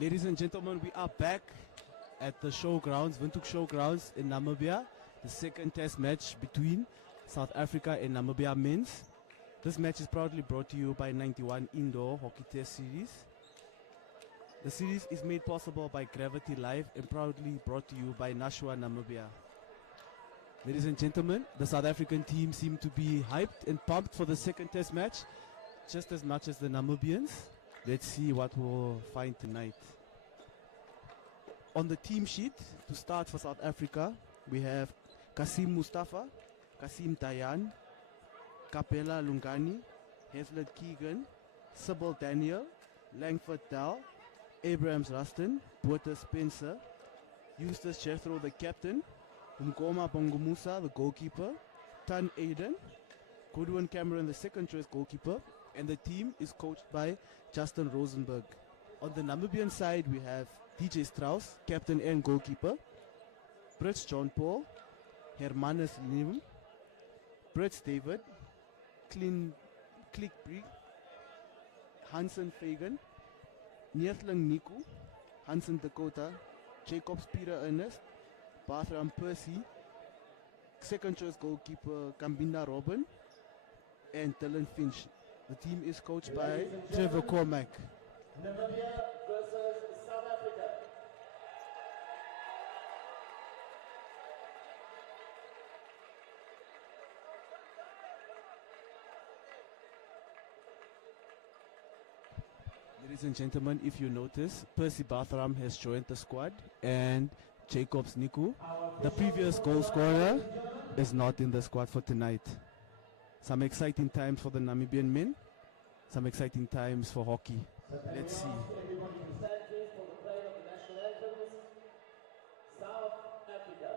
Ladies and gentlemen, we are back at the showgrounds, Windhoek Showgrounds in Namibia. The second test match between South Africa and Namibia men's. This match is proudly brought to you by 91 Indoor Hockey Test Series. The series is made possible by Gravity Live and proudly brought to you by Nashua Namibia. Ladies and gentlemen, the South African team seem to be hyped and pumped for the second test match, just as much as the Namibians. Let's see what we'll find tonight. On the team sheet, to start for South Africa, we have Kasim Mustafa, Kasim Dayan, Kapela Lungani, Hazlet Keegan, Sybil Daniel, Langford Dal, Abrahams Rustin, Botha Spencer, Eustace Jethro the captain, Umgoma Bongumusa the goalkeeper, Tan Aiden, Goodwin Cameron the second choice goalkeeper, and the team is coached by Justin Rosenberg. On the Namibian side, we have DJ Strauss, captain and goalkeeper, Brits John Paul, Hermanus Lim, Brits David, Klickbrig, Hansen Fagan, Neertling Niku, Hansen Dakota, Jacobs Peter Ernest, Barthram Percy, second choice goalkeeper Kambinda Robin, and Dylan Finch. The team is coached by Trevor Cormack. Namibia versus South Africa. Ladies and gentlemen, if you notice, Percy Barthram has joined the squad and Jacobs Niku, the previous goal scorer, is not in the squad for tonight. Some exciting times for the Namibian men, some exciting times for hockey. Let's see. Everybody to stand please for the playing of the national anthems. South Africa.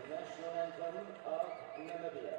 The national anthem of Namibia.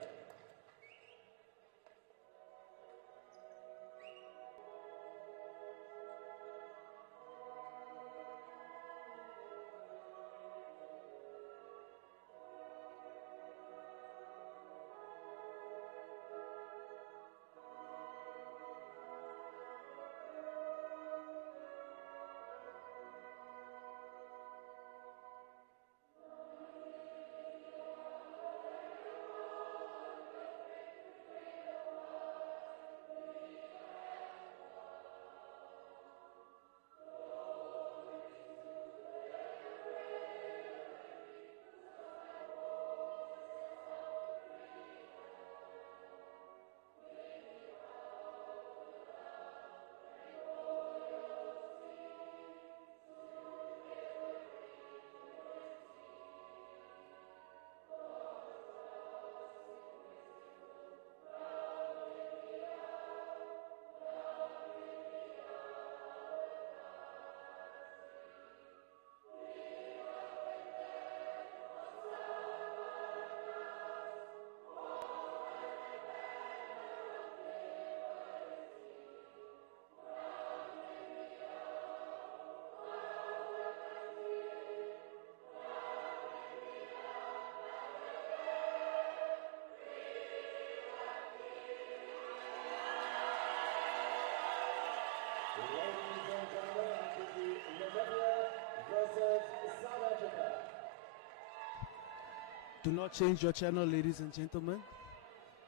Do not change your channel, ladies and gentlemen.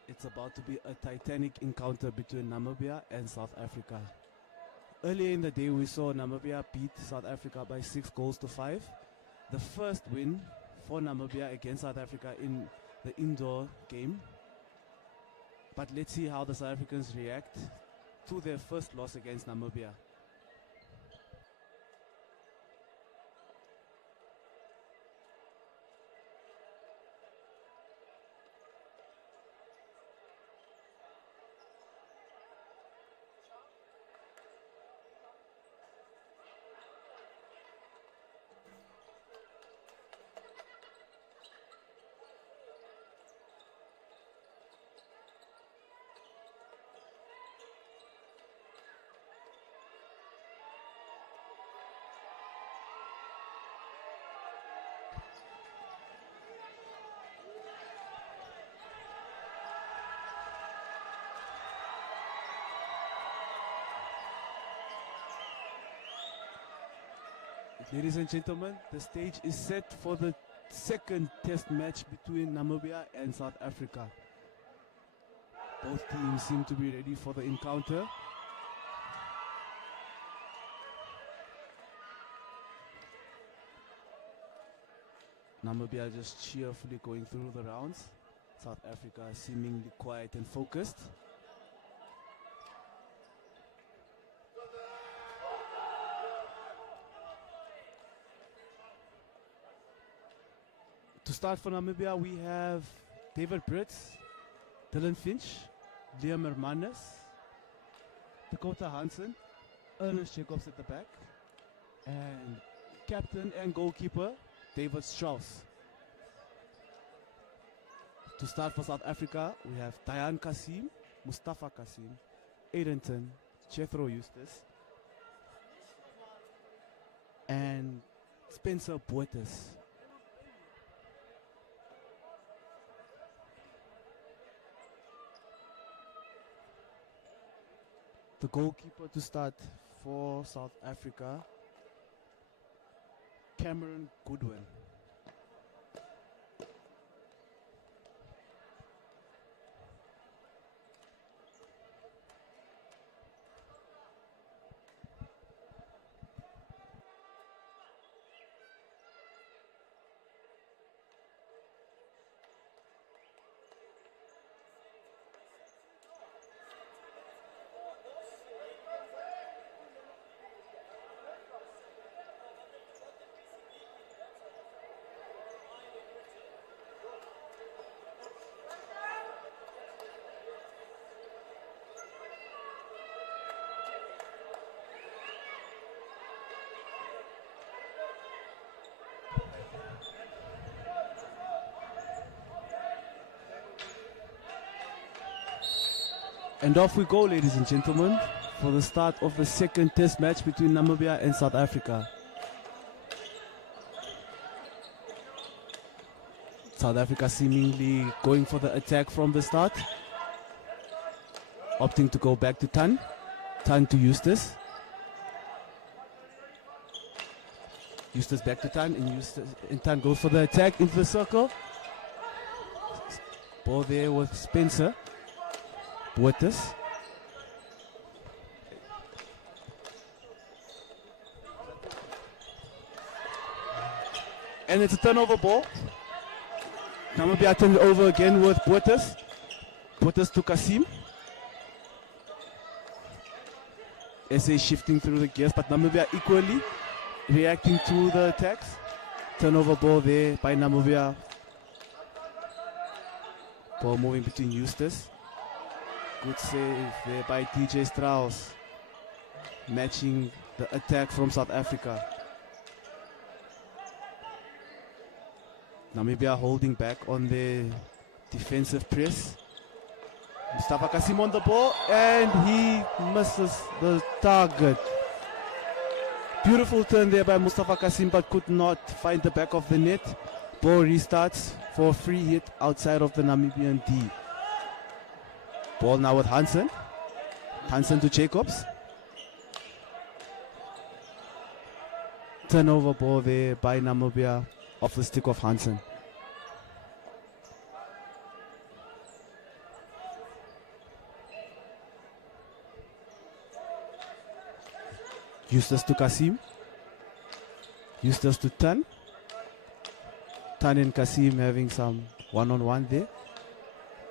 It's about to be a titanic encounter between Namibia and South Africa. Earlier in the day, we saw Namibia beat South Africa by 6-5. The first win for Namibia against South Africa in the indoor game. But let's see how the South Africans react to their first loss against Namibia. Ladies and gentlemen, the stage is set for the second test match between Namibia and South Africa. Both teams seem to be ready for the encounter. Namibia just cheerfully going through the rounds. South Africa seemingly quiet and focused. To start for Namibia, we have David Brits, Dylan Finch, Liam Hermanes, Dakota Hansen, Ernest Jacobs at the back, and captain and goalkeeper David Strauss. To start for South Africa, we have Tayan Kasim, Mustafa Kasim, Adenton, Jethro Eustace, and Spencer Boetes. The goalkeeper to start for South Africa, Cameron Goodwin. And off we go, ladies and gentlemen, for the start of the second test match between Namibia and South Africa. South Africa seemingly going for the attack from the start. Opting to go back to Tan. Tan to Eustace. Eustace back to Tan, and Eustace and Tan goes for the attack into the circle. Ball there with Spencer Boetes. And it's a turnover ball. Namibia turned it over again with Boetes. Boetes to Kasim. SA shifting through the gears, but Namibia equally reacting to the attacks. Turnover ball there by Namibia. Ball moving between Eustace. Good save there by DJ Strauss. Matching the attack from South Africa. Namibia holding back on their defensive press. Mustafa Kasim on the ball, and he misses the target. Beautiful turn there by Mustafa Kasim, but could not find the back of the net. Ball restarts for a free hit outside of the Namibian D. Ball now with Hansen. Hansen to Jacobs. Turnover ball there by Namibia off the stick of Hansen. Eustace to Kasim. Eustace to Tan. Tan and Kasim having some one-on-one there.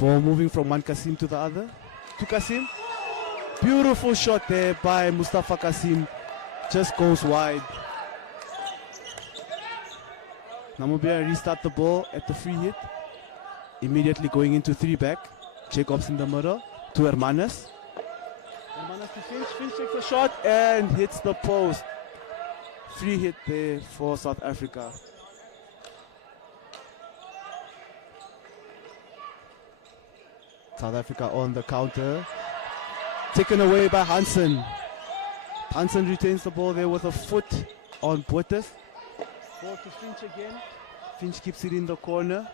Ball moving from one Kasim to the other. To Kasim. Beautiful shot there by Mustafa Kasim. Just goes wide. Namibia restart the ball at the free hit. Immediately going into 3 back. Jacobs in the middle to Hermanas. Hermanas to Finch. Finch takes a shot and hits the post. Free hit there for South Africa. South Africa on the counter. Taken away by Hansen. Hansen retains the ball there with a foot on Boetes. Ball to Finch again. Finch keeps it in the corner.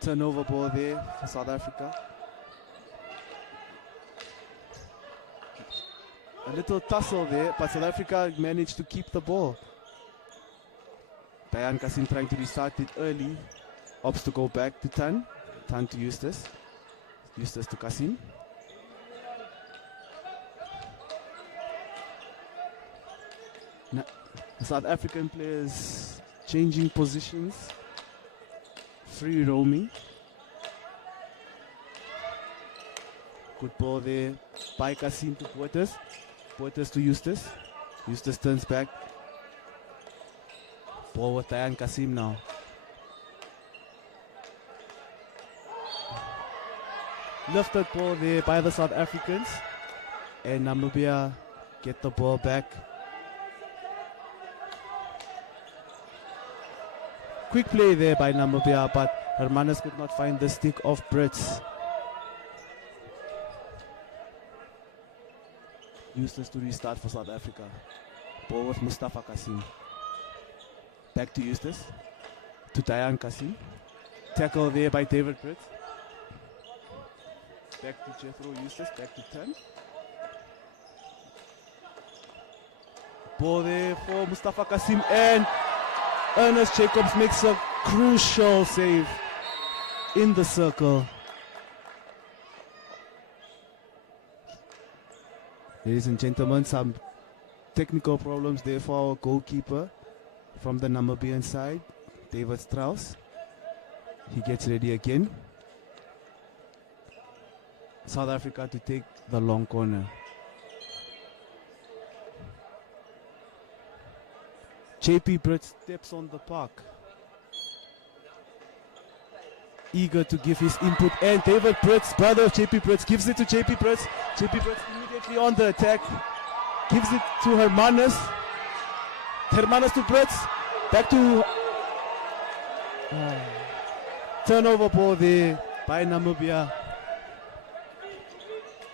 Turnover ball there for South Africa. A little tussle there, but South Africa managed to keep the ball. Dayan Kasim trying to restart it early. Opts to go back to Tan. Tan to Eustace. Eustace to Kasim. Now, the South African players changing positions. Free roaming. Good ball there by Kasim to Boetes. Boetes to Eustace. Eustace turns back. Ball with Dayan Kasim now. Lifted ball there by the South Africans. And Namibia get the ball back. Quick play there by Namibia, but Hermanas could not find the stick of Brits. Eustace to restart for South Africa. Ball with Mustafa Kasim. Back to Eustace. To Dayan Kasim. Tackle there by David Brits. Back to Jethro Eustace. Back to 10. Ball there for Mustafa Kasim. And Ernest Jacobs makes a crucial save in the circle. Ladies and gentlemen, some technical problems there for our goalkeeper from the Namibian side, David Strauss. He gets ready again. South Africa to take the long corner. JP Brits steps on the park. Eager to give his input, and David Brits, brother of JP Brits, gives it to JP Brits. JP Brits immediately on the attack. Gives it to Hermanas. Hermanas to Brits. Back to turnover ball there by Namibia.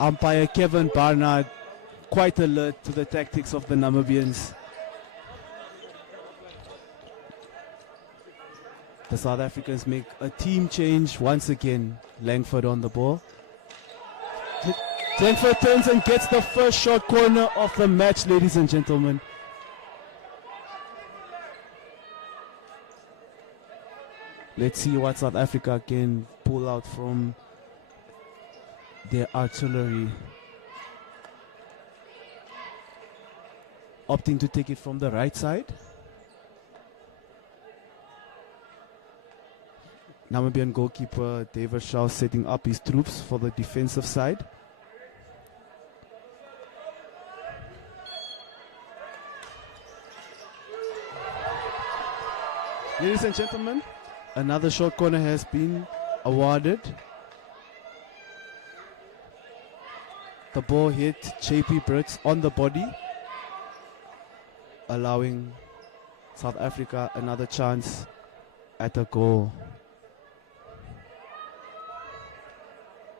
Umpire Kevin Barnard quite alert to the tactics of the Namibians. The South Africans make a team change once again. Langford on the ball. Langford turns and gets the first short corner of the match, ladies and gentlemen. Let's see what South Africa can pull out from their artillery. Opting to take it from the right side. Namibian goalkeeper David Shaw setting up his troops for the defensive side. Ladies and gentlemen, another short corner has been awarded. The ball hit JP Brits on the body, allowing South Africa another chance at a goal.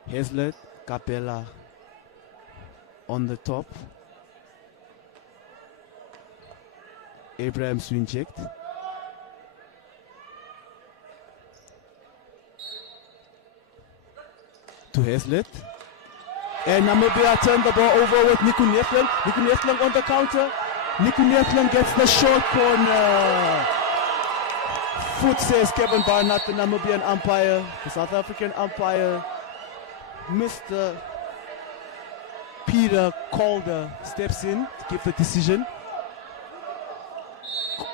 Hazlitt, Capella on the top. Abraham Swinject. To Hazlitt. And Namibia turned the ball over with Niku Netland. Niku Netland on the counter. Nico Netland gets the short corner. Foot, says Kevin Barnett, the Namibian umpire. The South African umpire, Mr. Peter Calder, steps in to give the decision.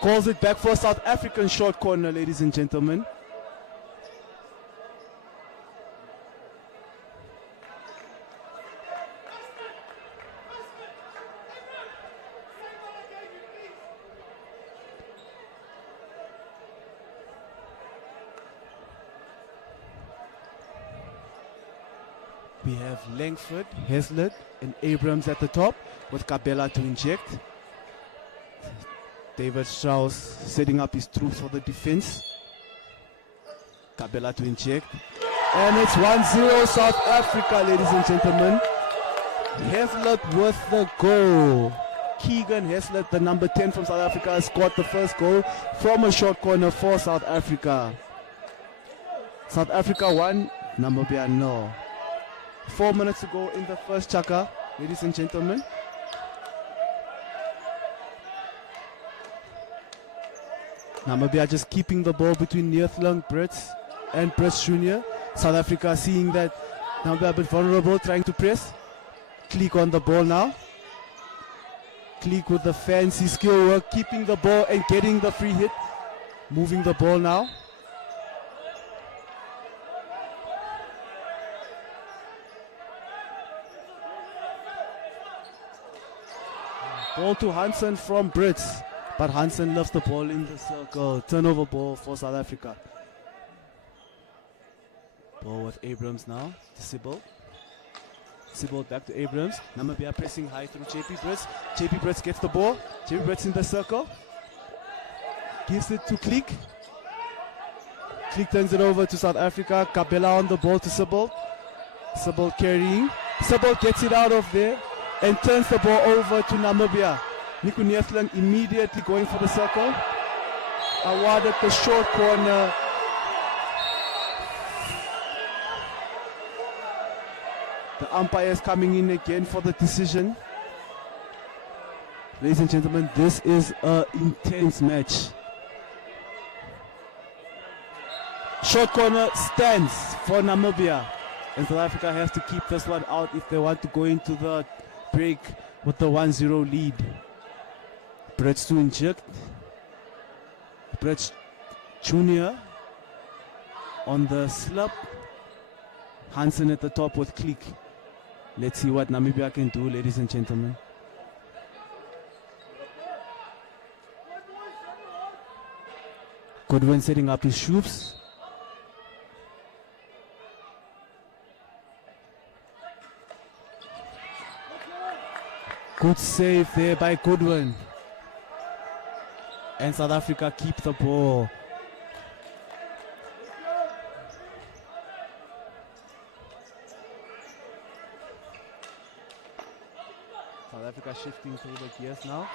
Calls it back for a South African short corner, ladies and gentlemen. We have Langford, Heslett, and Abrams at the top with Kabela to inject. David Strauss setting up his troops for the defense. Kabela to inject. And it's 1-0 South Africa, ladies and gentlemen. Heslett with the goal. Keegan Heslett, the number 10 from South Africa, has scored the first goal from a short corner for South Africa. South Africa 1, Namibia 0. 4 minutes to go in the first chaka, ladies and gentlemen. Namibia just keeping the ball between Neertlang, Brits, and Brits Jr. South Africa seeing that Namibia a bit vulnerable, trying to press. Click on the ball now. Click with the fancy skill work, keeping the ball and getting the free hit. Moving the ball now. Ball to Hansen from Brits, but Hansen left the ball in the circle. Turnover ball for South Africa. Ball with Abrams now to Sibbald. Sibbald back to Abrams. Namibia pressing high through JP Brits. JP Brits gets the ball. JP Brits in the circle. Gives it to Click. Click turns it over to South Africa. Kabela on the ball to Sibbald. Sibbald carrying. Sibbald gets it out of there and turns the ball over to Namibia. Nico Neertlang immediately going for the circle. Awarded the short corner. The umpire is coming in again for the decision. Ladies and gentlemen, this is an intense match. Short corner stands for Namibia. And South Africa has to keep this one out if they want to go into the break with the 1-0 lead. Brits to inject. Brits Jr. on the slip. Hansen at the top with Click. Let's see what Namibia can do, ladies and gentlemen. Goodwin setting up his troops. Good save there by Goodwin. And South Africa keep the ball. South Africa shifting through the gears now.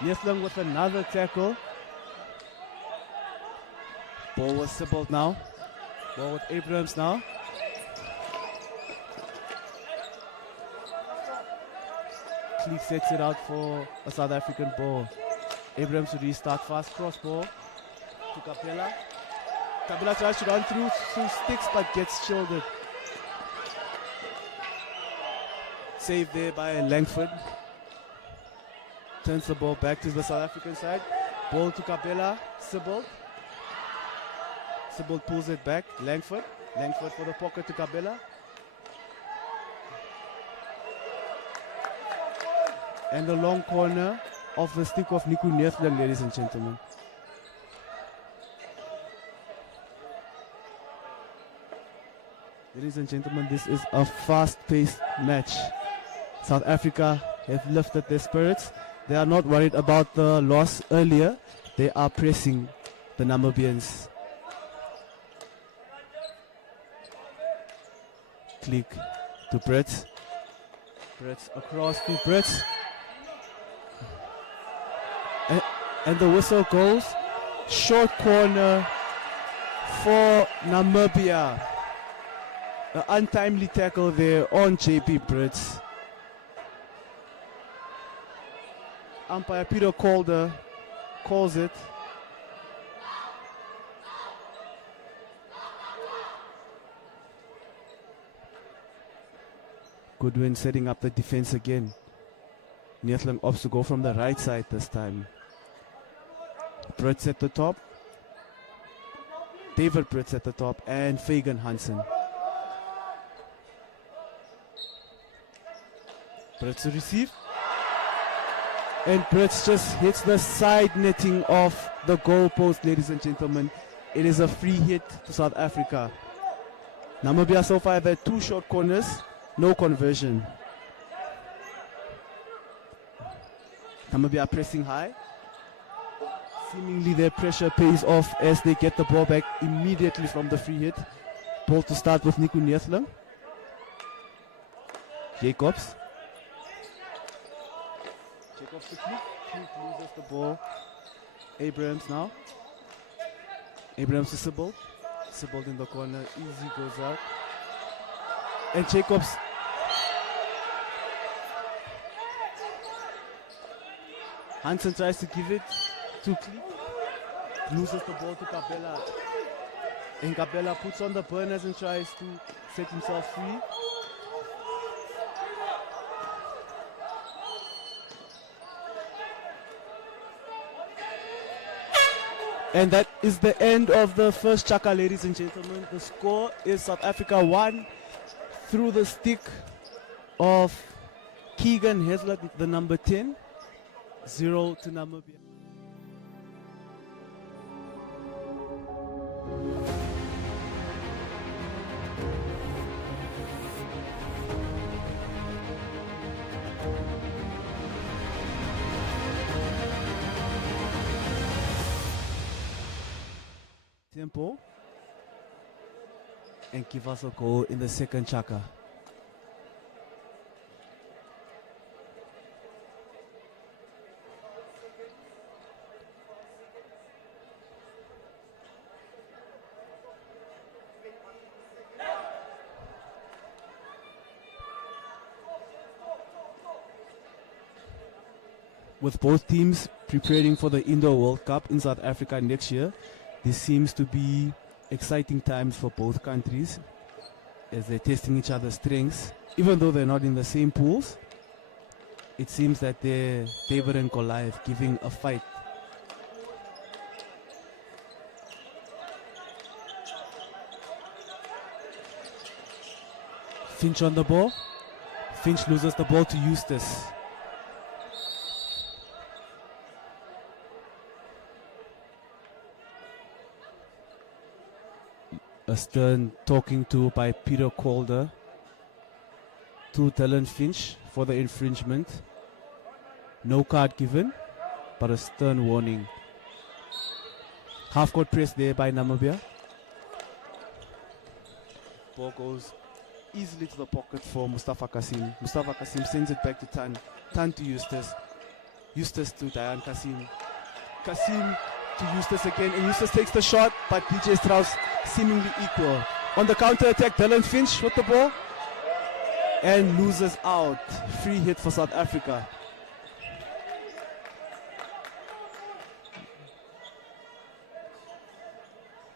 Neertlang with another tackle. Ball was Sibbald now. Ball with Abrams now. Click sets it out for a South African ball. Abrams to restart fast. Cross ball to Kapela. Kapela tries to run through sticks but gets shouldered. Save there by Langford. Turns the ball back to the South African side. Ball to Kapela. Sibbald. Sibbald pulls it back. Langford. Langford for the pocket to Kapela. And the long corner of the stick of Nico Neertlang, ladies and gentlemen. Ladies and gentlemen, this is a fast-paced match. South Africa have lifted their spirits. They are not worried about the loss earlier. They are pressing the Namibians. Click to Brits. Brits across to Brits. And the whistle goes. Short corner for Namibia. An untimely tackle there on JP Brits. Umpire Peter Calder calls it. Goodwin setting up the defense again. Neethling opts to go from the right side this time. Brits at the top. David Brits at the top and Fagan Hansen. Brits to receive. And Brits just hits the side netting of the goalpost, ladies and gentlemen. It is a free hit to South Africa. Namibia so far have had 2 short corners, no conversion. Namibia pressing high. Seemingly their pressure pays off as they get the ball back immediately from the free hit. Ball to start with Niku Neethling. Jacobs. Jacobs to Klook. Klook loses the ball. Abrahams now. Abrahams to Sybil. Sybil in the corner. Easy goes out. And Jacobs. Hansen tries to give it to Klook. Loses the ball to Kabela. And Kabela puts on the burners and tries to set himself free. And that is the end of the first chaka, ladies and gentlemen. The score is South Africa 1 through the stick of Keegan Heslett, the number 10, 0 to Namibia. Tempo and give us a goal in the second chaka. With both teams preparing for the Indoor World Cup in South Africa next year, this seems to be exciting times for both countries as they're testing each other's strengths. Even though they're not in the same pools, it seems that they're David and Goliath giving a fight. Finch on the ball. Finch loses the ball to Eustace. A stern talking to by Peter Calder to Dylan Finch for the infringement. No card given, but a stern warning. Half-court press there by Namibia. Ball goes easily to the pocket for Mustafa Kasim. Mustafa Kasim sends it back to Tan. Tan to Eustace. Eustace to Dayan Kasim. Kasim to Eustace again, and Eustace takes the shot, but DJ Strauss seemingly equal. On the counter attack, Dylan Finch with the ball and loses out. Free hit for South Africa.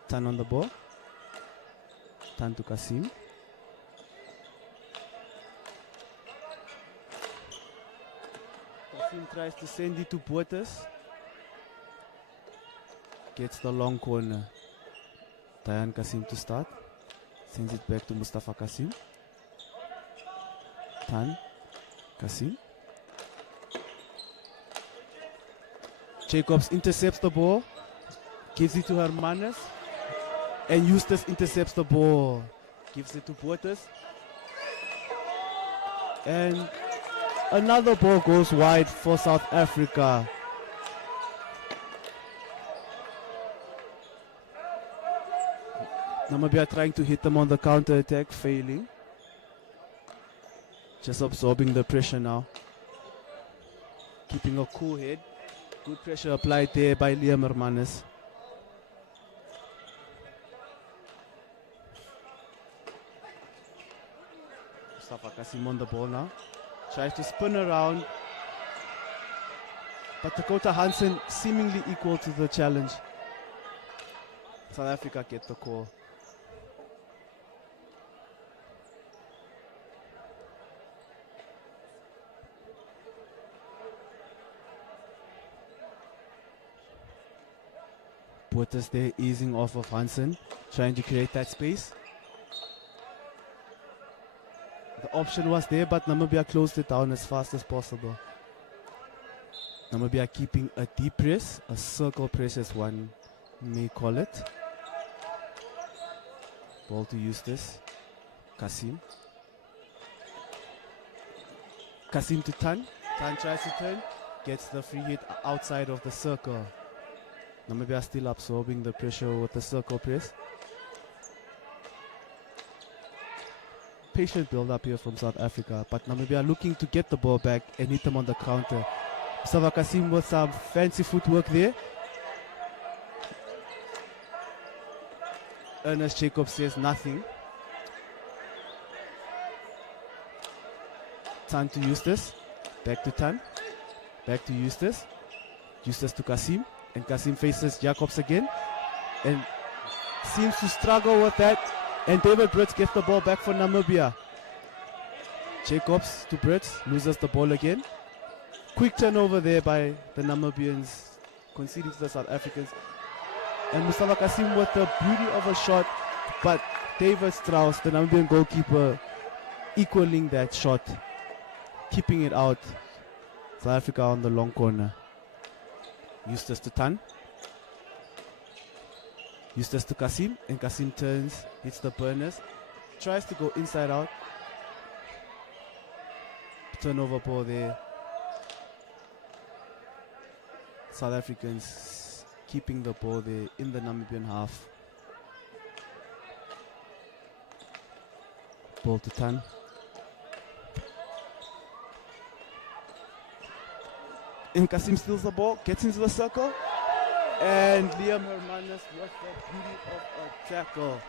Tan on the ball. Tan to Kasim. Kasim tries to send it to Boetes. Gets the long corner. Dayan Kasim to start. Sends it back to Mustafa Kasim. Tan. Kasim. Jacobs intercepts the ball. Gives it to Hermanes. And Eustace intercepts the ball. Gives it to Boetes. And another ball goes wide for South Africa. Namibia trying to hit them on the counter attack, failing. Just absorbing the pressure now. Keeping a cool head. Good pressure applied there by Liam Hermanes. Mustafa Kasim on the ball now. Tries to spin around. But Dakota Hansen seemingly equal to the challenge. South Africa get the call. Bottas there easing off of Hansen, trying to create that space. The option was there, but Namibia closed it down as fast as possible. Namibia keeping a deep press, a circle press as one may call it. Ball to Eustace. Kasim. Kasim to Tan. Tan tries to turn, gets the free hit outside of the circle. Namibia still absorbing the pressure with the circle press. Patient build up here from South Africa, but Namibia looking to get the ball back and hit them on the counter. Mustafa Kasim with some fancy footwork there. Ernest Jacobs says nothing. Tan to Eustace. Back to Tan. Back to Eustace. Eustace to Kasim. And Kasim faces Jacobs again. And seems to struggle with that. And David Brits gets the ball back for Namibia. Jacobs to Brits. Loses the ball again. Quick turnover there by the Namibians, conceding to the South Africans. And Mustafa Kasim with the beauty of a shot, but David Strauss, the Namibian goalkeeper, equaling that shot, keeping it out. South Africa on the long corner. Eustace to Tan. Eustace to Kasim, and Kasim turns, hits the burners, tries to go inside out. Turnover ball there. South Africans keeping the ball there in the Namibian half. Ball to Tan. And Kasim steals the ball, gets into the circle. And Liam Hermanis with the beauty of a tackle.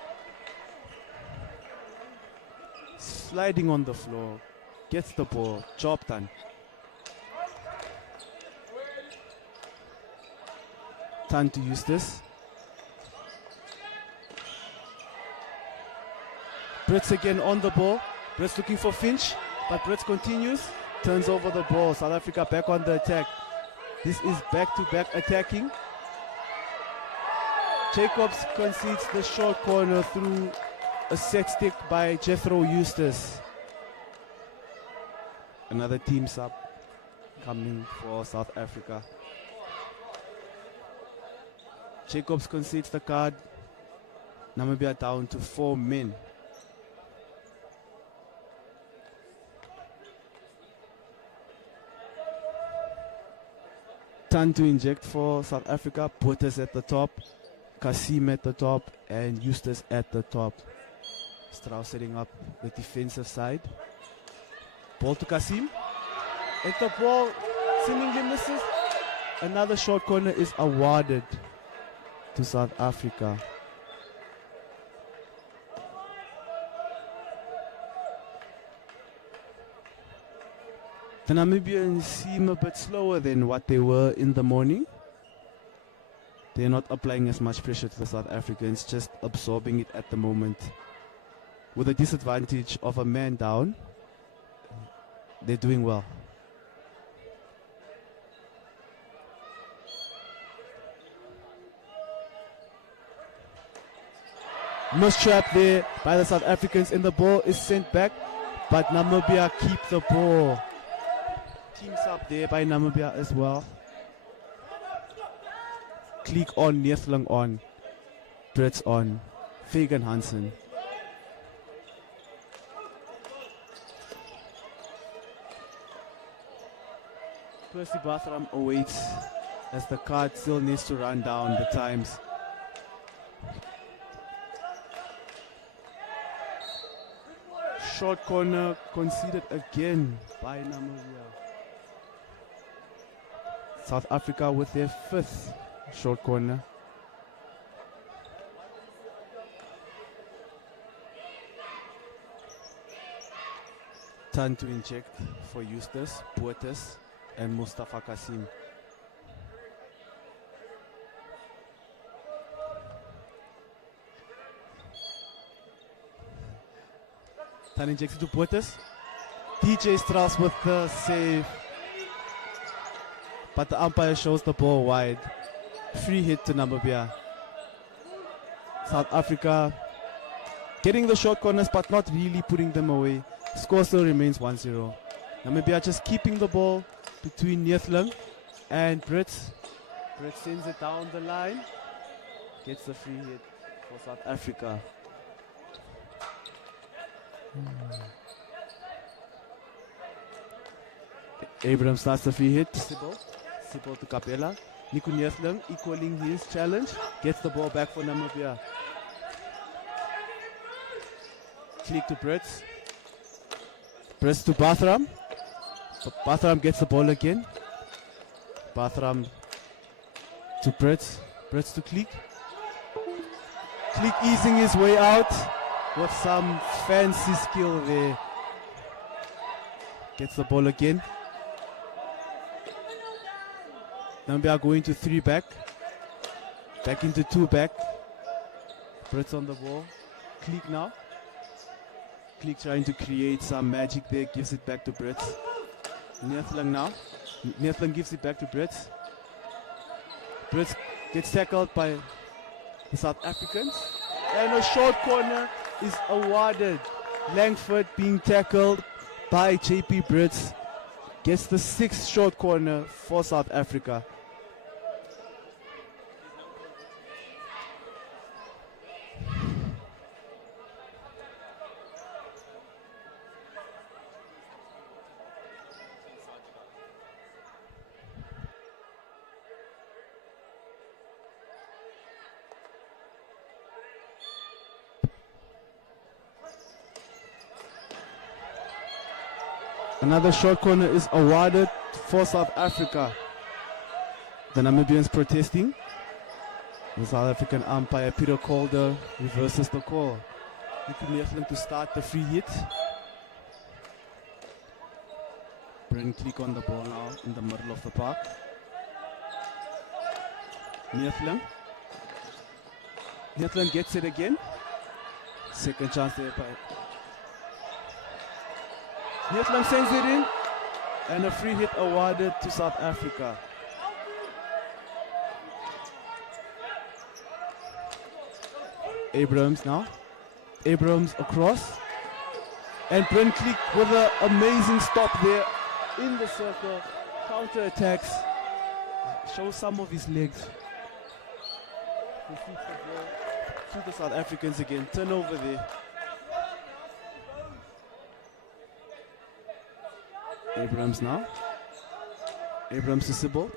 Sliding on the floor, gets the ball, job done. Tan to Eustace. Brits again on the ball. Brits looking for Finch, but Brits continues. Turns over the ball. South Africa back on the attack. This is back-to-back attacking. Jacobs concedes the short corner through a set stick by Jethro Eustace. Another team sub coming for South Africa. Jacobs concedes the card. Namibia down to 4 men. Tan to inject for South Africa. Bottas at the top. Kasim at the top. And Eustace at the top. Strauss setting up the defensive side. Ball to Kasim. And the ball seemingly misses. Another short corner is awarded to South Africa. The Namibians seem a bit slower than what they were in the morning. They're not applying as much pressure to the South Africans, just absorbing it at the moment. With a disadvantage of a man down, they're doing well. Mistrap there by the South Africans, and the ball is sent back, but Namibia keep the ball. Teams up there by Namibia as well. Click on, Neethling on, Brits on, Fagan Hansen. Percy Bartram awaits as the card still needs to run down the times. Short corner conceded again by Namibia. South Africa with their 5th short corner. Turn to inject for Eustace, Bottas and Mustafa Kasim. Dan injects it to Portis. DJ Strauss with the save. But the umpire shows the ball wide. Free hit to Namibia. South Africa getting the short corners but not really putting them away. Score still remains 1-0. Namibia just keeping the ball between Neethling and Brits. Brits sends it down the line. Gets the free hit for South Africa. Abrams starts the free hit. Sibble to Kapela. Nico Neethling equaling his challenge. Gets the ball back for Namibia. Click to Brits. Brits to Bathram. Bathram gets the ball again. Bathram to Brits. Brits to Click. Click easing his way out with some fancy skill there. Gets the ball again. Namibia going to 3 back. Back into 2 back. Brits on the ball. Click now. Click trying to create some magic there. Gives it back to Brits. Neethling now. Neethling gives it back to Brits. Brits gets tackled by the South Africans. And a short corner is awarded. Langford being tackled by JP Brits. Gets the 6th short corner for South Africa. Another short corner is awarded for South Africa. The Namibians protesting. The South African umpire Peter Calder reverses the call. Neethling to start the free hit. Bring Click on the ball now in the middle of the park. Neethling gets it again. Second chance there by Neethling sends it in, and a free hit awarded to South Africa. Abrams now. Abrams across. And Brent Click with an amazing stop there in the circle. Counter attacks. Shows some of his legs. He feeds the ball to the South Africans again. Turnover there. Abrams now. Abrams to Sibble.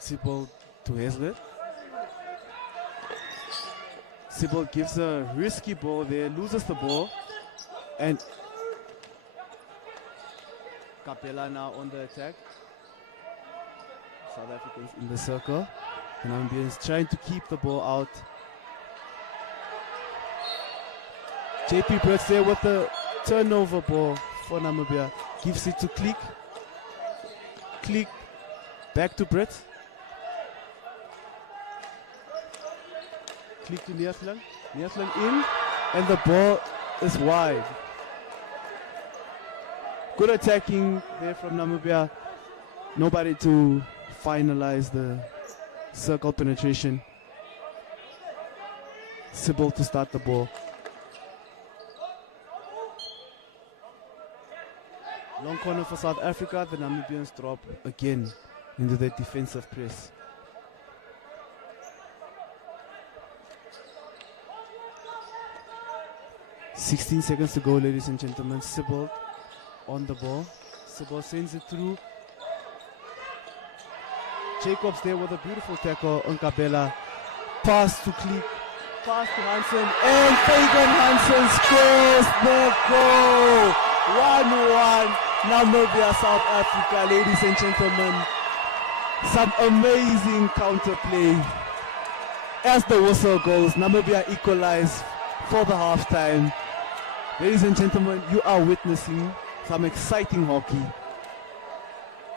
Sibble to Hazlitt. Sibble gives a risky ball there, loses the ball. And Kapela now on the attack. South Africans in the circle. The Namibians trying to keep the ball out. JP Brits there with the turnover ball for Namibia. Gives it to Click. Click back to Brits. Click to Neethling. Neethling in, and the ball is wide. Good attacking there from Namibia. Nobody to finalize the circle penetration. Sibble to start the ball. Long corner for South Africa. The Namibians drop again into the defensive press. "16 seconds to go, ladies and gentlemen." Sibble on the ball. Sibble sends it through. Jacobs there with a beautiful tackle on Kapela. Pass to Click. Pass to Hansen. And Fagan Hansen scores the goal. 1-1. Namibia, South Africa, ladies and gentlemen. Some amazing counterplay. As the whistle goes, Namibia equalize for the halftime. Ladies and gentlemen, you are witnessing some exciting hockey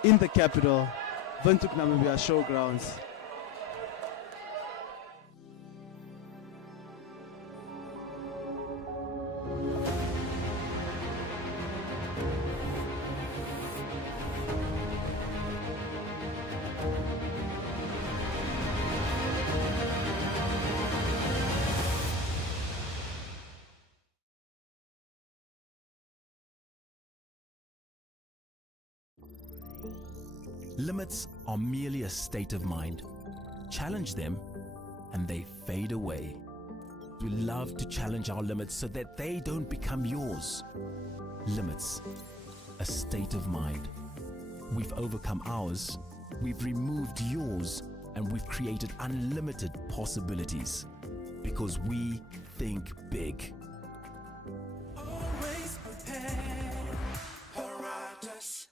in the capital, Windhoek, Namibia Showgrounds. Limits are merely a state of mind. Challenge them and they fade away. We love to challenge our limits so that they don't become yours. Limits, a state of mind. We've overcome ours, we've removed yours, and we've created unlimited possibilities. Because we think big. Always prepared, Herodotus.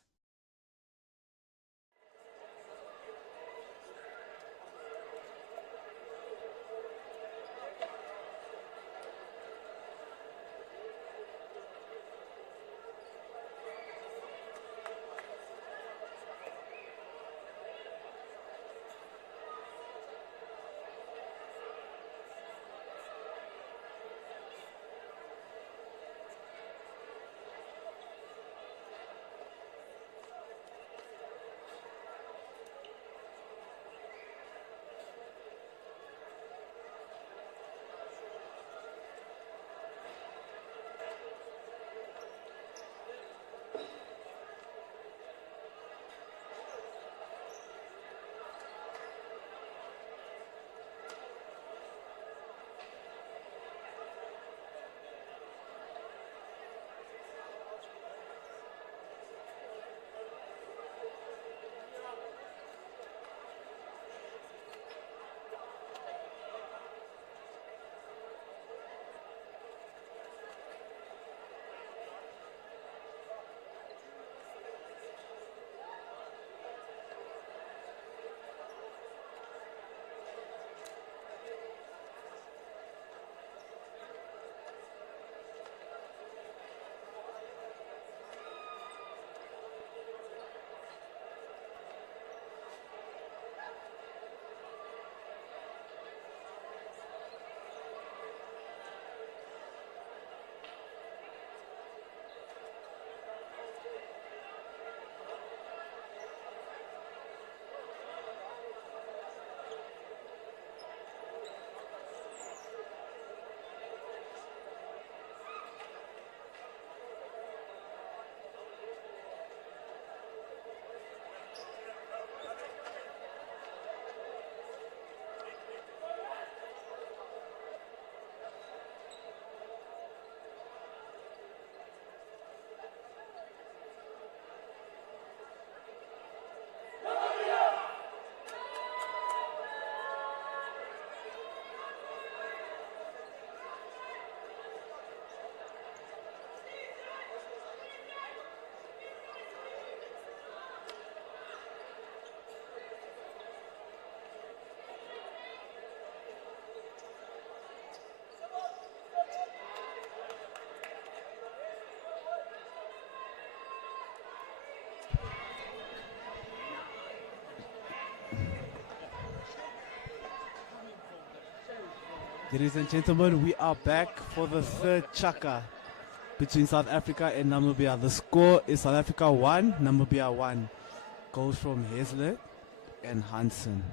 Ladies and gentlemen, we are back for the third chaka between South Africa and Namibia. The score is South Africa 1, Namibia 1. Goals from Hazlitt and Hansen,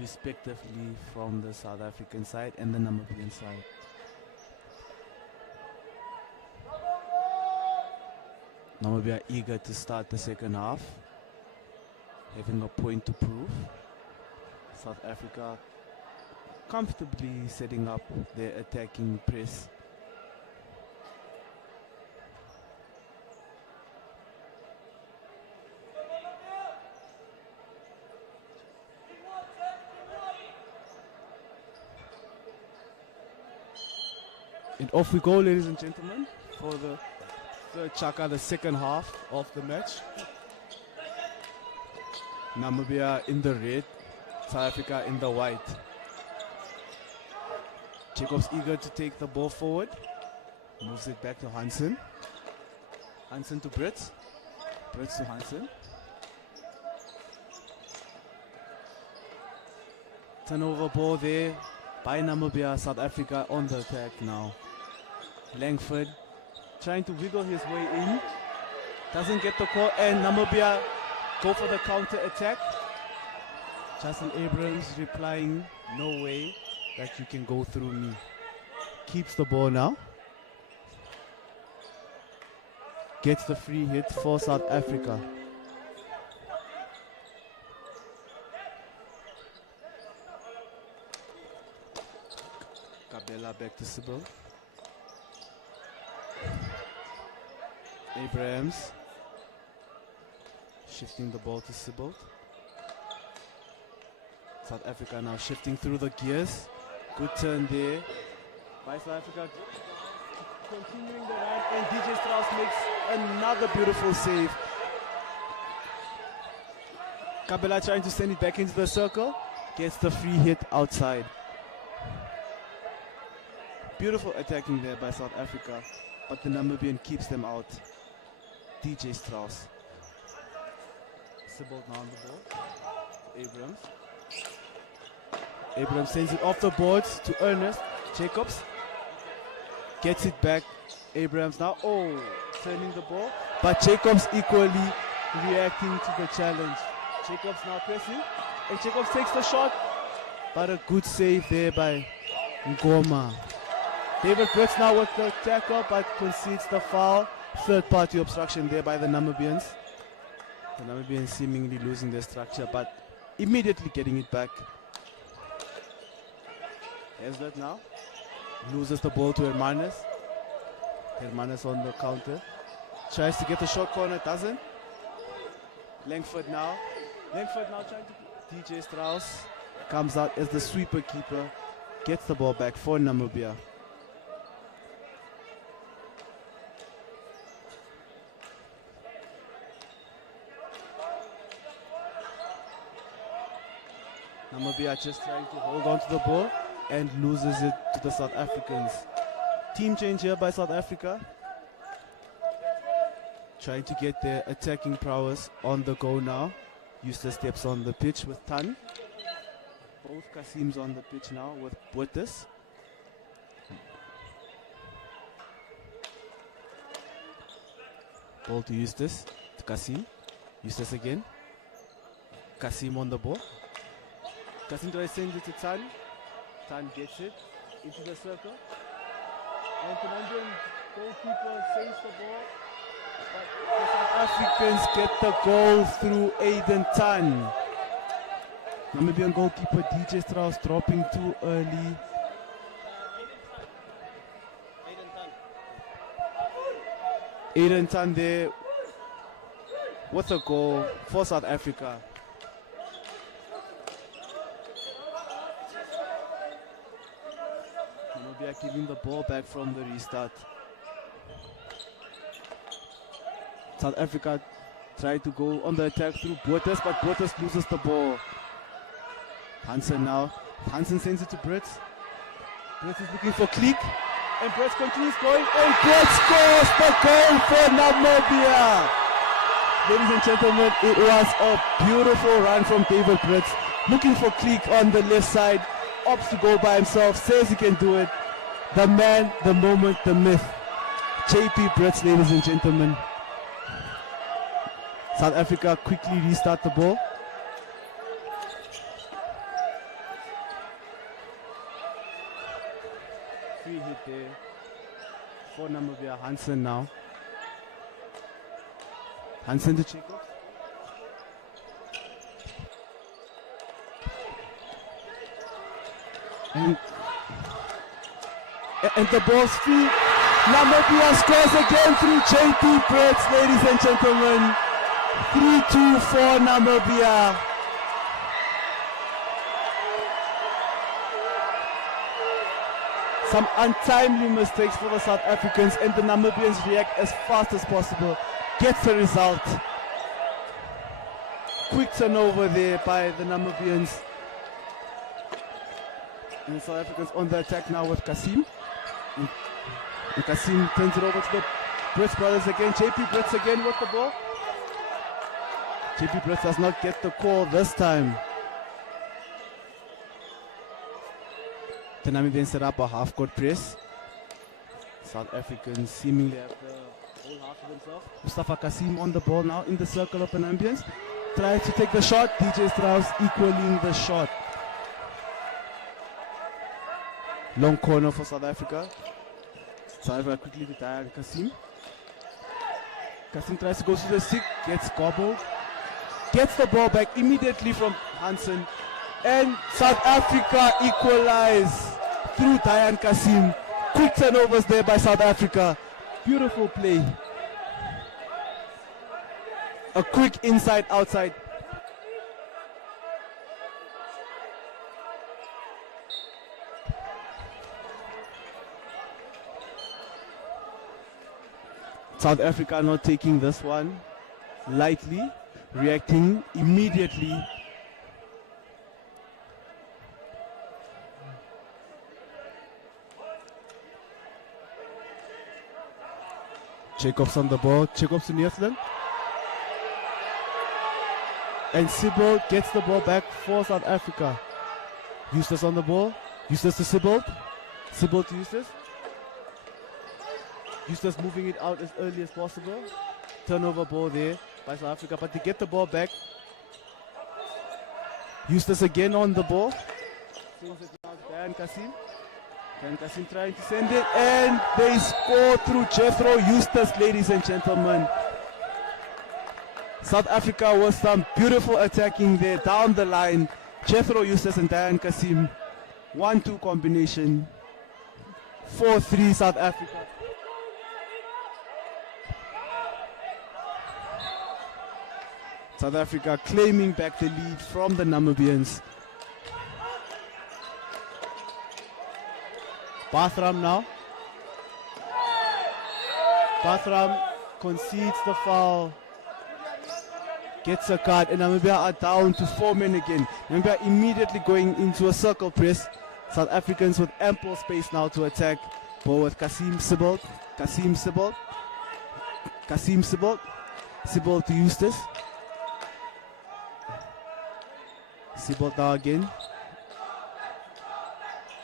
respectively, from the South African side and the Namibian side. Namibia eager to start the second half, having a point to prove. South Africa comfortably setting up their attacking press. And off we go, ladies and gentlemen, for the third chaka, the second half of the match. Namibia in the red, South Africa in the white. Jacobs eager to take the ball forward. Moves it back to Hansen. Hansen to Brits. Brits to Hansen. Turnover ball there by Namibia. South Africa on the attack now. Langford trying to wiggle his way in. Doesn't get the call, and Namibia go for the counter attack. Justin Abrams replying, no way that you can go through me. Keeps the ball now. Gets the free hit for South Africa. back to Sybil. Abrahams. Shifting the ball to Sybil. South Africa now shifting through the gears. Good turn there by South Africa. Continuing the run, and DJ Strauss makes another beautiful save. Kabela trying to send it back into the circle. Gets the free hit outside. Beautiful attacking there by South Africa, but the Namibian keeps them out. DJ Strauss. Sybil now on the ball. Abrahams. Abrahams sends it off the boards to Ernest. Jacobs gets it back. Abrahams now, turning the ball. But Jacobs equally reacting to the challenge. Jacobs now pressing. And Jacobs takes the shot. But a good save there by Ngoma. David Brits now with the tackle, but concedes the foul. Third party obstruction there by the Namibians. The Namibians seemingly losing their structure, but immediately getting it back. Hazlet now loses the ball to Hermanes. Hermanes on the counter. Tries to get the short corner, doesn't. Langford now trying to. DJ Strauss comes out as the sweeper keeper. Gets the ball back for Namibia. Namibia just trying to hold on to the ball and loses it to the South Africans. Team change here by South Africa. Trying to get their attacking prowess on the go now. Eustace steps on the pitch with Tan. Both Kasim's on the pitch now with Buertes. Ball to Eustace, to Kasim. Eustace again. Kasim on the ball. Kasim tries to send it to Tan. Tan gets it into the circle. And Namibian goalkeeper saves the ball. But the South Africans get the goal through Aiden Tan. Namibian goalkeeper DJ Strauss dropping too early. Aiden Tan there with a goal for South Africa. Namibia giving the ball back from the restart. South Africa tried to go on the attack through Buertes, but Buertes loses the ball. Hansen now. Hansen sends it to Brits. Brits is looking for Kleek. And Brits continues going. And Brits scores the goal for Namibia. Ladies and gentlemen, it was a beautiful run from David Brits. Looking for Kleek on the left side. Opts to go by himself. Says he can do it. The man, the moment, the myth. JP Brits, ladies and gentlemen. South Africa quickly restart the ball. Free hit there for Namibia. Hansen now. Hansen to Jacob. And the ball's free. Namibia scores again through JP Brits, ladies and gentlemen. 3-2 for Namibia. Some untimely mistakes for the South Africans, and the Namibians react as fast as possible. Gets the result. Quick turnover there by the Namibians. And the South Africans on the attack now with Kasim. And Kasim turns it over to the Brits brothers again. JP Brits again with the ball. JP Brits does not get the call this time. The Namibians set up a half-court press. South Africans seemingly have the whole half to themselves. Mustafa Kasim on the ball now in the circle of the Namibians. Tries to take the shot. DJ Strauss equaling the shot. Long corner for South Africa. South Africa quickly retired Kasim. Kasim tries to go to the stick. Gets gobbled. Gets the ball back immediately from Hansen. And South Africa equalize through Dayan Kasim. Quick turnovers there by South Africa. Beautiful play. A quick inside outside. South Africa not taking this one lightly, reacting immediately. Jacobs on the ball, Jacobs to Nielsen. And Sibbald gets the ball back for South Africa. Eustace on the ball, Eustace to Sibbald, Sibbald to Eustace. Eustace moving it out as early as possible. Turnover ball there by South Africa, but they get the ball back. Eustace again on the ball. Sends it now to Dan Kasim. Dan Kasim trying to send it, and they score through Jethro Eustace, ladies and gentlemen. South Africa was some beautiful attacking there down the line. Jethro Eustace and Dan Kasim. 1-2 combination. 4-3 South Africa. South Africa claiming back the lead from the Namibians. Bathram now. Bathram concedes the foul. Gets a card, and Namibia are down to 4 men again. Namibia immediately going into a circle press. South Africans with ample space now to attack. Ball with Kasim Sibbald. Kasim Sibbald. Kasim Sibbald. Sibbald to Eustace. Sibbald now again.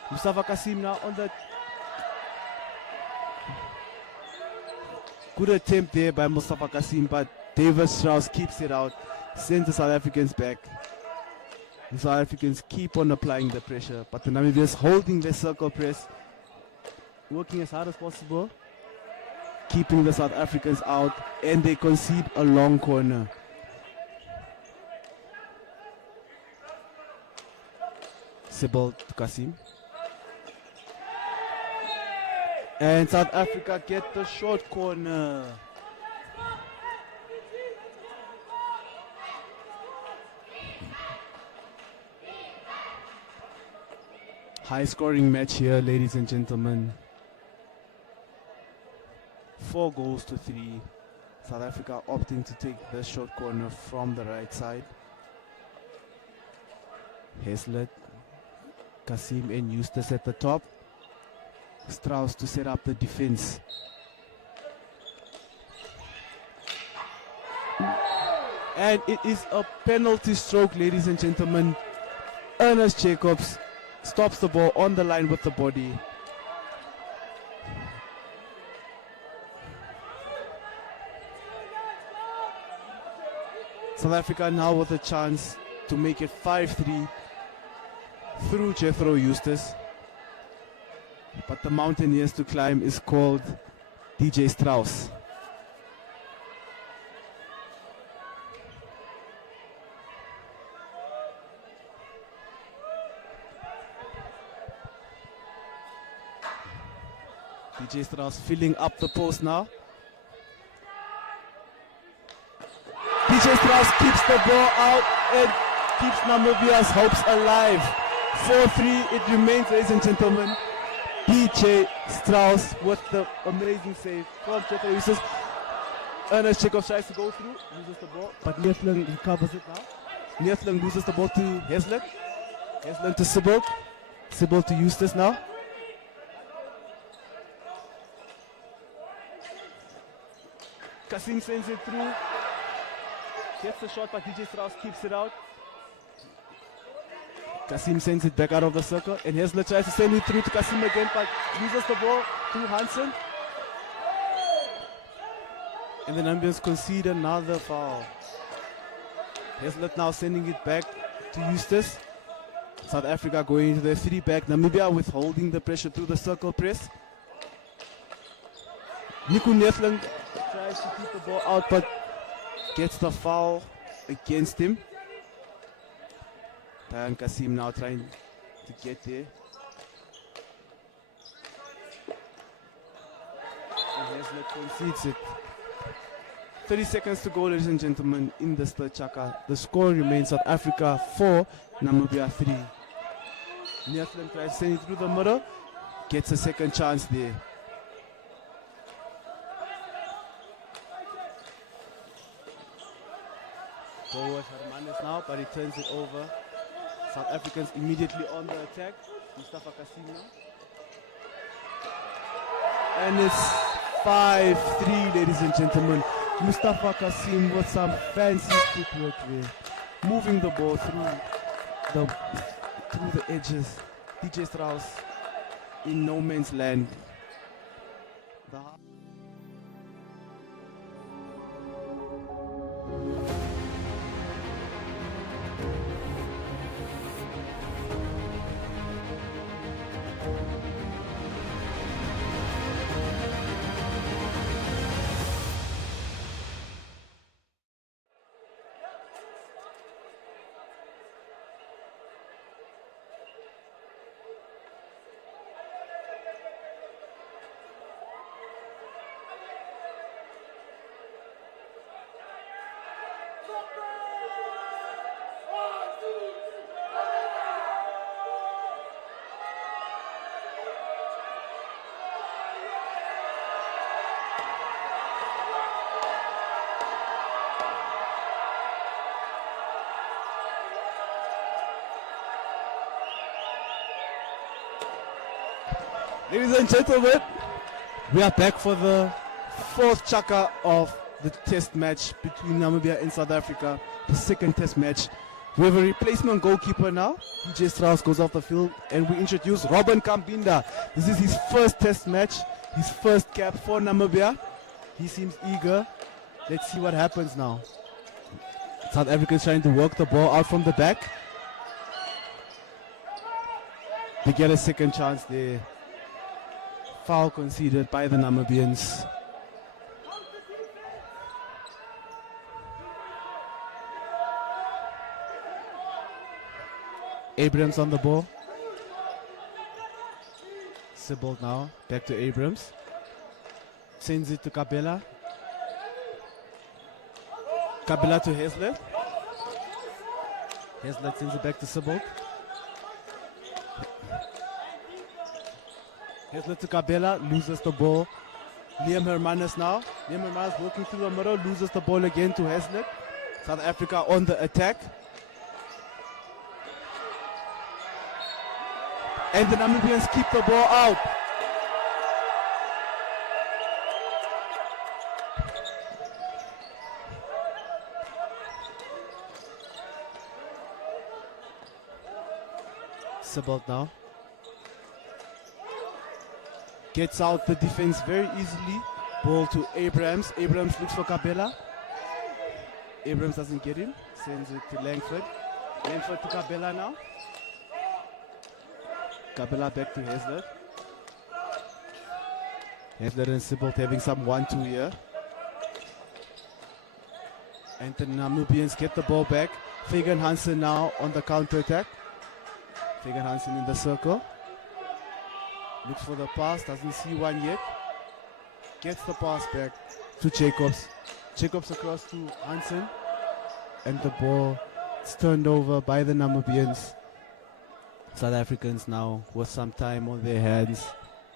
Mustafa Kasim now on the good attempt there by Mustafa Kasim, but David Strauss keeps it out, sends the South Africans back. The South Africans keep on applying the pressure, but the Namibians holding their circle press, working as hard as possible, keeping the South Africans out, and they concede a long corner. Sibbald to Kasim. And South Africa get the short corner. High scoring match here, ladies and gentlemen. 4 goals to 3. South Africa opting to take the short corner from the right side. Heslett, Kasim and Eustace at the top. Strauss to set up the defense. And it is a penalty stroke, ladies and gentlemen. Ernest Jacobs stops the ball on the line with the body. South Africa now with a chance to make it 5-3 through Jethro Eustace. But the mountain he has to climb is called DJ Strauss. DJ Strauss filling up the post now. DJ Strauss keeps the ball out and keeps Namibia's hopes alive. 4-3 it remains, ladies and gentlemen. DJ Strauss with the amazing save from Jethro Eustace. Ernest Jacobs tries to go through, loses the ball, but Neethling recovers it now. Neethling loses the ball to Heslett. Heslett to Sibbald. Sibbald to Eustace now. Kasim sends it through. Gets the shot, but DJ Strauss keeps it out. Kasim sends it back out of the circle, and Heslett tries to send it through to Kasim again, but loses the ball to Hansen. And the Namibians concede another foul. Heslett now sending it back to Eustace. South Africa going into their 3-back. Namibia withholding the pressure through the circle press. Nico Neethling tries to keep the ball out, but gets the foul against him. Dayan Kasim now trying to get there. Hazlitt concedes it. 30 seconds to go, ladies and gentlemen, in the third chaka. The score remains South Africa 4, Namibia 3. Netherlands tries to send it through the middle, gets a second chance there. Forward Hermanes now, but he turns it over. South Africans immediately on the attack. Mustafa Kasim now. And it's 5-3, ladies and gentlemen. Mustafa Kasim with some fancy footwork there. Moving the ball through the edges. DJ Strauss in no man's land. The Ladies and gentlemen, we are back for the fourth chaka of the test match between Namibia and South Africa, the second test match. We have a replacement goalkeeper now. DJ Strauss goes off the field, and we introduce Robin Kambinda. This is his first test match, his first cap for Namibia. He seems eager. Let's see what happens now. South Africans trying to work the ball out from the back. They get a second chance there. Foul conceded by the Namibians. Abrams on the ball. Sibbald now, back to Abrams. Sends it to Kabela. Kabela to Hazlitt. Hazlitt sends it back to Sibbald. Hazlitt to Kabela, loses the ball. Liam Hermanes now. Liam Hermanes working through the middle, loses the ball again to Hazlitt. South Africa on the attack. And the Namibians keep the ball out. Sibbald now. Gets out the defense very easily. Ball to Abrams. Abrams looks for Kabela. Abrams doesn't get him. Sends it to Langford. Langford to Kabela now. Kabela back to Hazlitt. Hazlitt and Sibbald having some 1-2 here. And the Namibians get the ball back. Fagan Hansen now on the counter attack. Fagan Hansen in the circle. Looks for the pass, doesn't see one yet. Gets the pass back to Jacobs. Jacobs across to Hansen. And the ball is turned over by the Namibians. South Africans now with some time on their hands.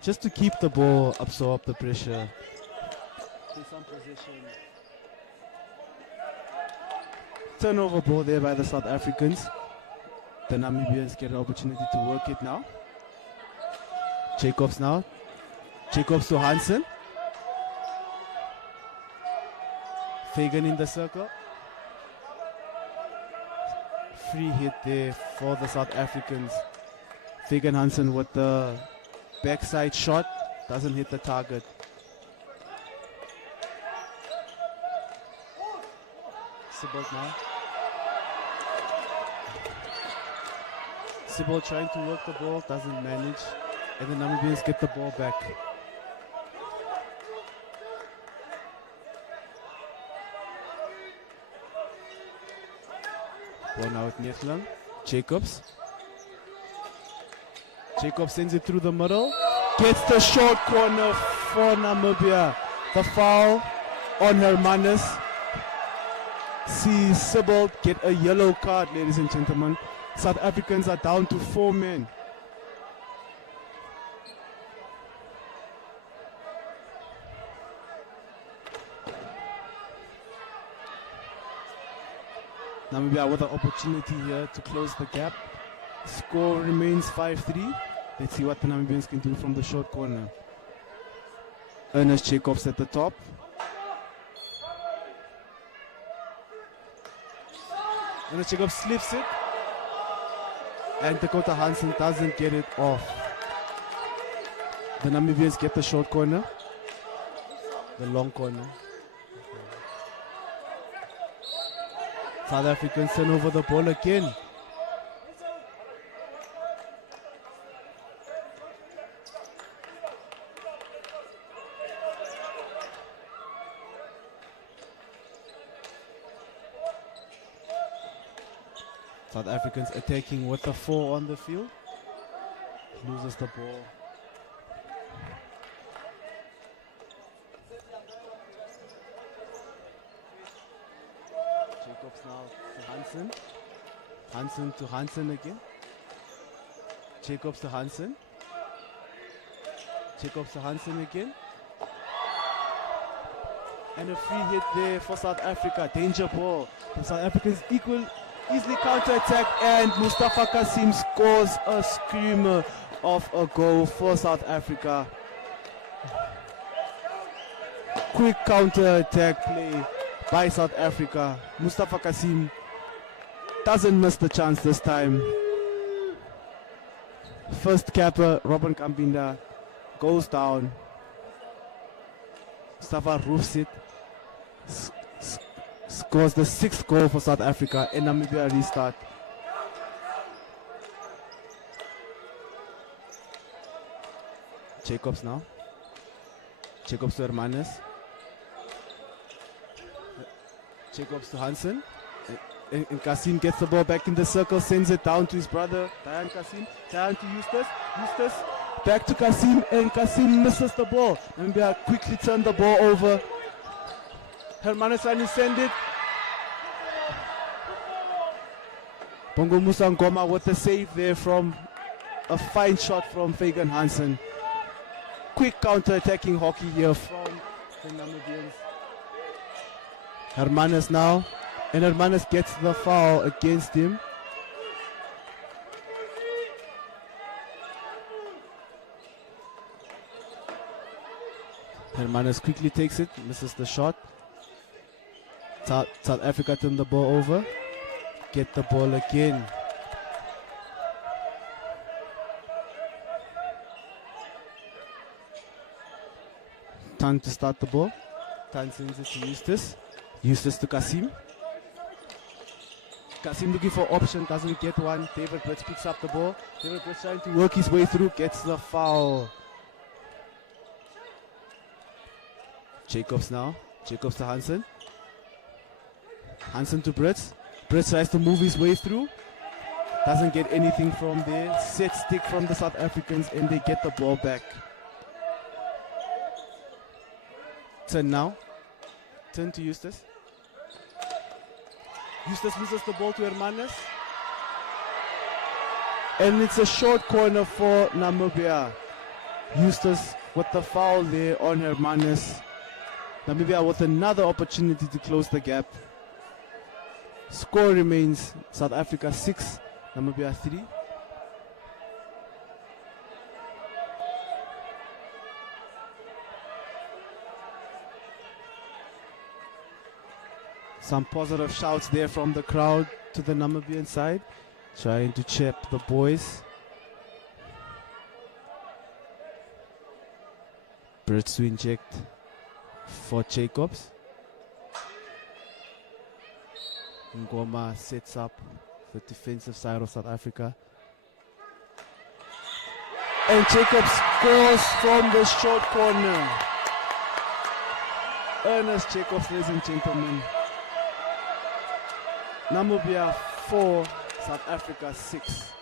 Just to keep the ball, absorb the pressure. Take some possession. Turnover ball there by the South Africans. The Namibians get an opportunity to work it now. Jacobs now. Jacobs to Hansen. Fagan in the circle. Free hit there for the South Africans. Fagan Hansen with the backside shot. Doesn't hit the target. Sibbald now. Sibbald trying to work the ball. Doesn't manage. And the Namibians get the ball back. Ball now with Netherland. Jacobs. Jacobs sends it through the middle. Gets the short corner for Namibia. the foul on Hermanus. See Sybil get a yellow card, ladies and gentlemen. South Africans are down to 4 men. Namibia with an opportunity here to close the gap. Score remains 5-3. Let's see what the Namibians can do from the short corner. Ernest Jacobs at the top. Ernest Jacobs slips it. And Dakota Hansen doesn't get it off. The Namibians get the short corner. The long corner. South Africans turn over the ball again. South Africans attacking with the 4 on the field. Loses the ball. Jacobs now to Hansen. Hansen to Hansen again. Jacobs to Hansen. Jacobs to Hansen again. And a free hit there for South Africa. Danger ball. The South Africans easily counter-attack, and Mustafa Kasim scores a screamer of a goal for South Africa. Quick counter-attack play by South Africa. Mustafa Kasim doesn't miss the chance this time. First capper, Robin Kambinda, goes down. Mustafa roofs it. Scores the 6th goal for South Africa, and Namibia restart. Jacobs now. Jacobs to Hermanus. Jacobs to Hansen. And Kasim gets the ball back in the circle, sends it down to his brother, Dayan Kasim. Dayan to Eustace. Eustace back to Kasim, and Kasim misses the ball. Namibia quickly turn the ball over. Hermanus trying to send it. Bongo Musa Ngoma with the save there from a fine shot from Fagan Hansen. Quick counter-attacking hockey here from the Namibians. Hermanus now, and Hermanus gets the foul against him. Hermanus quickly takes it, misses the shot. South Africa turn the ball over. Get the ball again. Time to start the ball. Time sends it to Eustace. Eustace to Kasim. Kasim looking for option, doesn't get one. David Brits picks up the ball. David Brits trying to work his way through, gets the foul. Jacobs now. Jacobs to Hansen. Hansen to Brits. Brits tries to move his way through. Doesn't get anything from there. Set stick from the South Africans, and they get the ball back. Turn now. Turn to Eustace. Eustace loses the ball to Hermanus. And it's a short corner for Namibia. Eustace with the foul there on Hermanus. Namibia with another opportunity to close the gap. Score remains South Africa 6, Namibia 3. Some positive shouts there from the crowd to the Namibian side, trying to cheer the boys. Brits to inject for Jacobs. Ngoma sets up the defensive side of South Africa. And Jacobs scores from the short corner. Ernest Jacobs, ladies and gentlemen. Namibia 4, South Africa 6.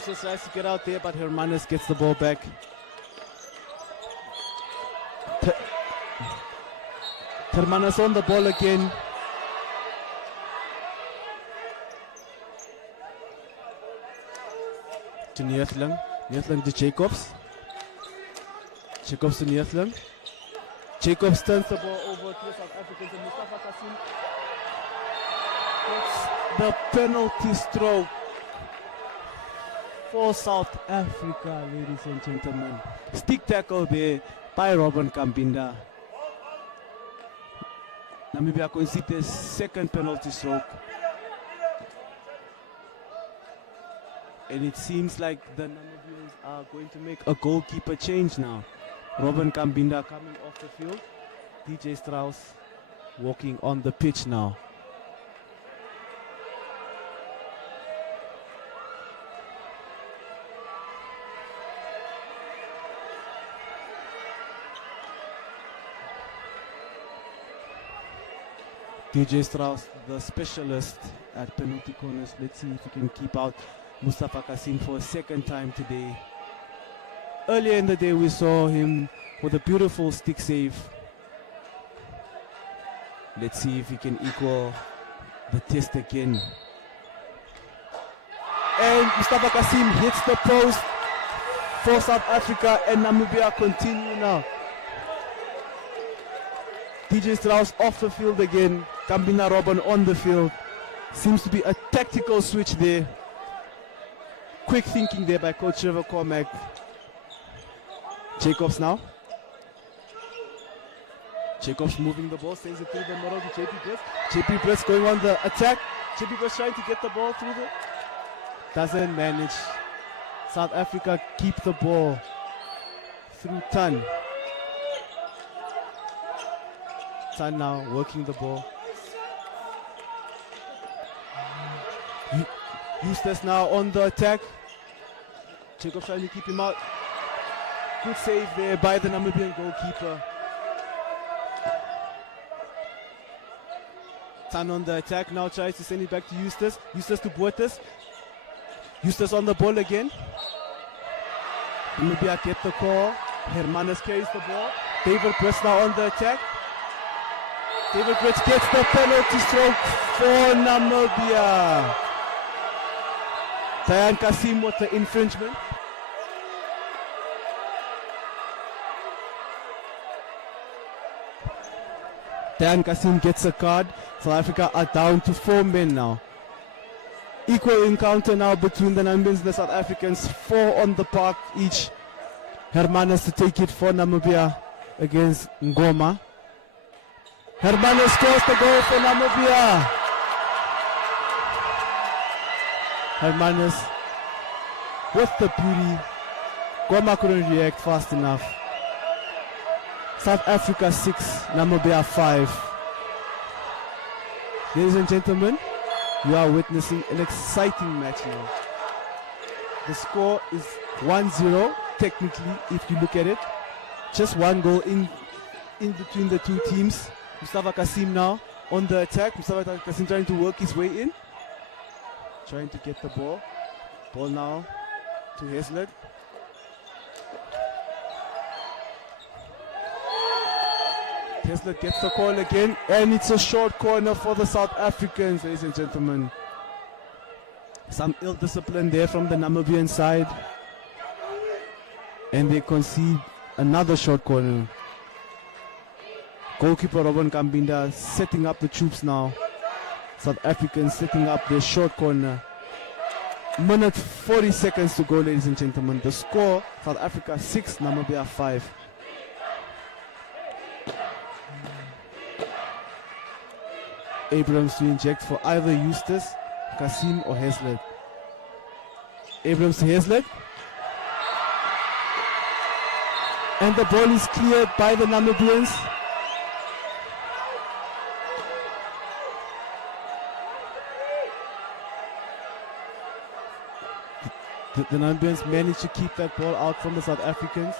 Jesus tries to get out there, but Hermanos gets the ball back. Hermanos on the ball again. To Neertlang. Neertlang to Jacobs. Jacobs to Neertlang. Jacobs turns the ball over to the South Africans and Mustafa Kassim gets the penalty stroke for South Africa, ladies and gentlemen. Stick tackle there by Robin Kambinda. Namibia conceded second penalty stroke. And it seems like the Namibians are going to make a goalkeeper change now. Robin Kambinda coming off the field. DJ Strauss walking on the pitch now. DJ Strauss, the specialist at penalty corners. Let's see if he can keep out Mustafa Kassim for a second time today. Earlier in the day we saw him with a beautiful stick save. Let's see if he can equal the test again. And Mustafa Kassim hits the post for South Africa, and Namibia continue now. DJ Strauss off the field again. Kambina Robin on the field. Seems to be a tactical switch there. Quick thinking there by Coach Trevor Cormack. Jacobs now. Jacobs moving the ball, sends it through the middle to JP Brits. JP Brits going on the attack. JP Brits trying to get the ball through the... Doesn't manage. South Africa keep the ball through Tan. Tan now working the ball. Eustace now on the attack. Jacob trying to keep him out. Good save there by the Namibian goalkeeper. Tan on the attack now, tries to send it back to Eustace. Eustace to Boetes. Eustace on the ball again. Namibia get the call. Hermanos carries the ball. David Brits now on the attack. David Brits gets the penalty stroke for Namibia. Tayan Kassim with the infringement. Tayan Kassim gets a card. South Africa are down to 4 men now. Equal encounter now between the Namibians and the South Africans. 4 on the park each. Hermanos to take it for Namibia against Ngoma. Hermanos scores the goal for Namibia. Hermanos with the beauty. Ngoma couldn't react fast enough. South Africa 6, Namibia 5. Ladies and gentlemen, you are witnessing an exciting match now. The score is 1-0 technically if you look at it. Just one goal in between the two teams. Mustafa Kassim now on the attack. Mustafa Kassim trying to work his way in. Trying to get the ball. Ball now to Heslett. Heslett gets the call again, and it's a short corner for the South Africans, ladies and gentlemen. Some ill discipline there from the Namibian side. And they concede another short corner. Goalkeeper Robin Kambinda setting up the troops now. South Africans setting up their short corner. Minute 40 seconds to go, ladies and gentlemen. The score, South Africa 6, Namibia 5. Abrams to inject for either Eustace, Kassim or Heslett. Abrams to Heslett. And the ball is cleared by the Namibians. The Namibians managed to keep that ball out from the South Africans.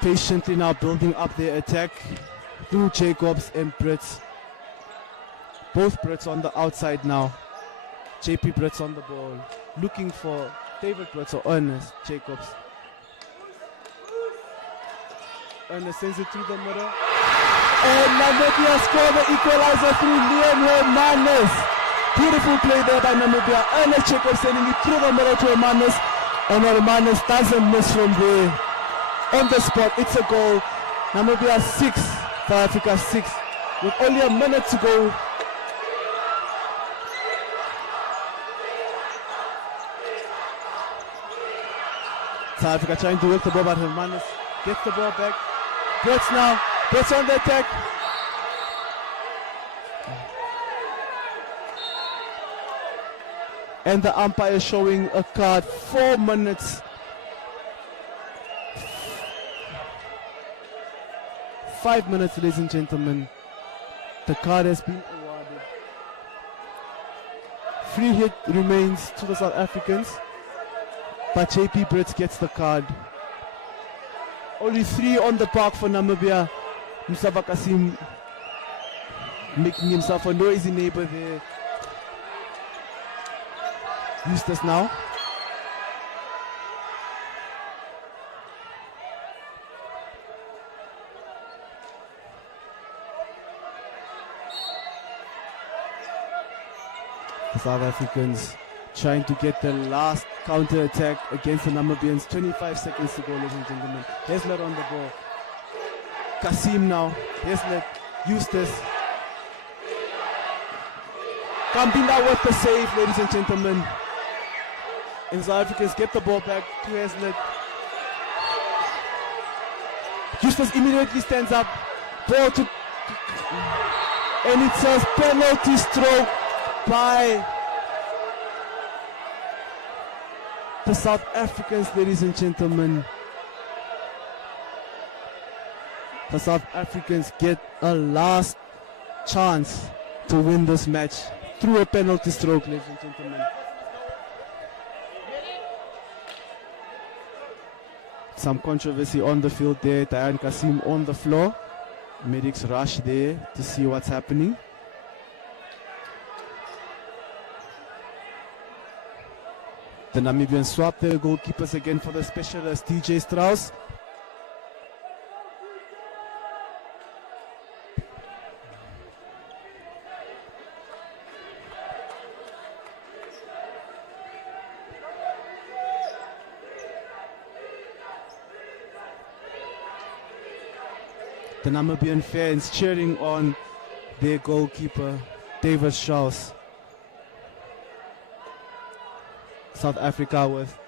Patiently now building up their attack through Jacobs and Brits. Both Brits on the outside now. JP Brits on the ball. looking for David Brooks or Ernest Jacobs. Ernest sends it through the middle. And Namibia score the equalizer through Leon Hermanes. Beautiful play there by Namibia. Ernest Jacobs sending it through the middle to Hermanes. And Hermanes doesn't miss from there. On the spot, it's a goal. Namibia 6, South Africa 6. With only a minute to go. South Africa trying to work the ball, but Hermanes gets the ball back. Brooks now. Brooks on the attack. And the umpire showing a card. 4 minutes. 5 minutes, ladies and gentlemen. The card has been awarded. Free hit remains to the South Africans. But JP Brits gets the card. Only 3 on the park for Namibia. Mustafa Kasim making himself a noisy neighbor there. Eustace now. The South Africans trying to get the last counter attack against the Namibians. 25 seconds to go, ladies and gentlemen. Hesler on the ball. Kasim now. Hesler. Eustace. Kambinda with the save, ladies and gentlemen. And South Africans get the ball back to Hesler. Eustace immediately stands up. Ball to... And it's a penalty stroke by the South Africans, ladies and gentlemen. The South Africans get a last chance to win this match through a penalty stroke, ladies and gentlemen. Some controversy on the field there. Tayan Kasim on the floor. Medics rush there to see what's happening. The Namibians swap their goalkeepers again for the specialist DJ Strauss. The Namibian fans cheering on their goalkeeper, David Strauss. South Africa with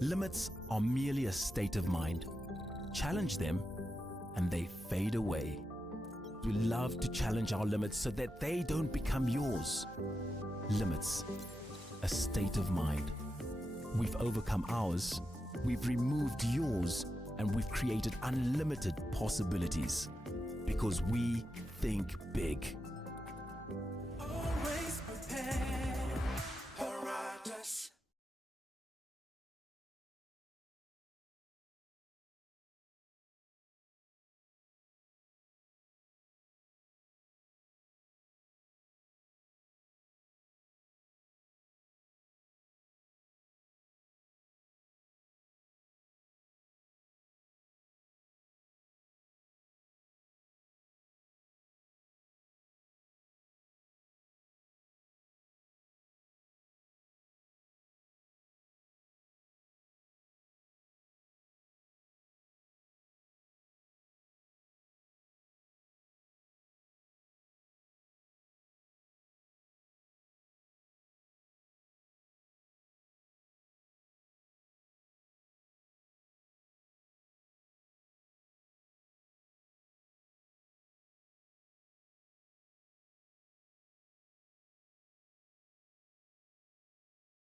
Limits are merely a state of mind. Challenge them and they fade away. We love to challenge our limits so that they don't become yours. Limits, a state of mind. We've overcome ours, we've removed yours, and we've created unlimited possibilities. Because we think big.